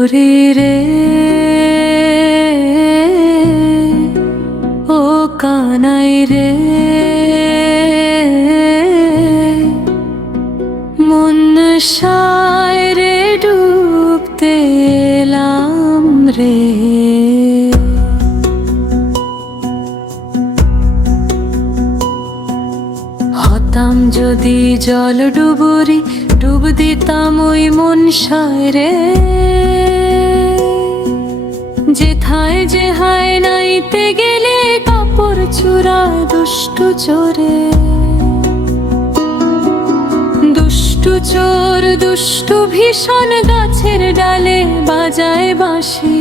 হরি রে ও কানাই রে মন সায় রে ডুবতে এলাম রে। হতাম যদি জল ডুবুরি ডুব দিতাম ওই মন সায় রে। যেথায় যে হায় নাইতে গেলে কাপড় চূড়ায় দুষ্টু চোরে। দুষ্টু চোর দুষ্টু ভীষণ গাছের ডালে বাজায় বাঁশি।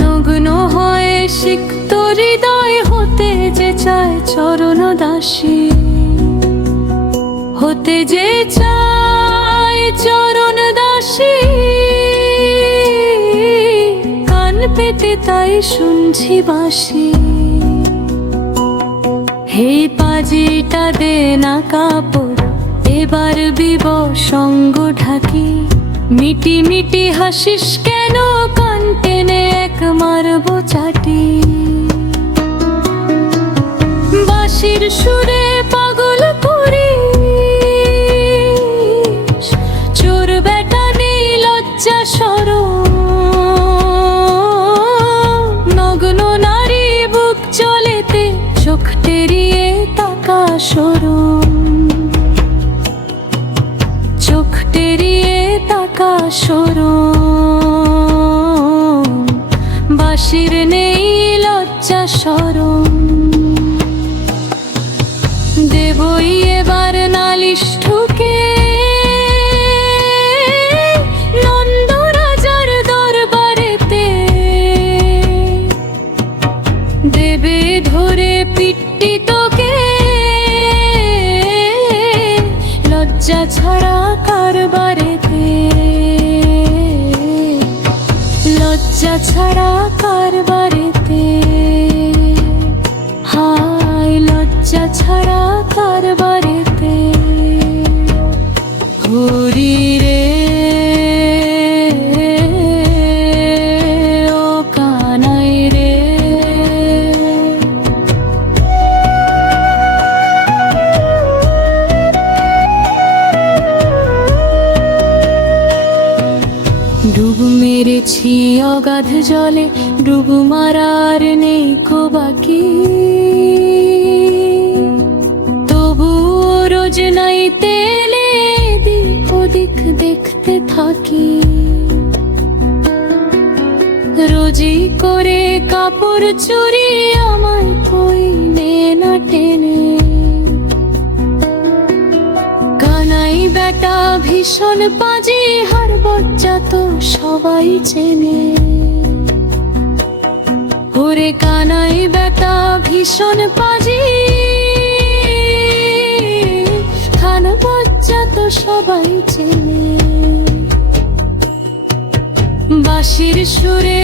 নগ্ন হয়ে সিক্ত হৃদয় হতে যে চায় চরণ দাসী। হতে যে চায় চরণ দাসী কান পেতে তাই শুনছি বাঁশি। হে পাজিটা দে না কাপড় এবার বিব সঙ্গ ঢাকি। মিটি মিটি হাসিস কেন কান টেনে এক মারব চাটি। বাঁশির সুরে পাগল করি চোর বেটা নেই লজ্জা শরম। নগ্ন নারী বুক চলেতে চোখ টেরিয়ে তাকা শরম। চোখ টেরিয়ে তাকা শরম। বাঁশির নেই লজ্জা শরম। দেবই এবার নালিশ ঠুকে নন্দ রাজার দরবারেতে। দেবে ধরে পিট্টি তোকে লজ্জা ছাড়া কারবারেতে। লজ্জা ছাড়া কারবারেতে। হায় লজ্জা ছাড়া কারবারেতে। হরি রে ও কানাই রে। ডুব মেরেছি অগাধ জলে ডুব মারার নেই কো বাকি। তবুও রোজ নাইতে এলে এদিক ওদিক দেখতে থাকি। রোজই করে কাপড় চুরি আমায় কই নে না টেনে। কানাই বেটা ভীষণ পাজি হার বজ্জা তো সবাই চেনে। ওরে কানাই বেটা ভীষণ পাজি খান বজ্জা তো সবাই চেনে। বাঁশির সুরে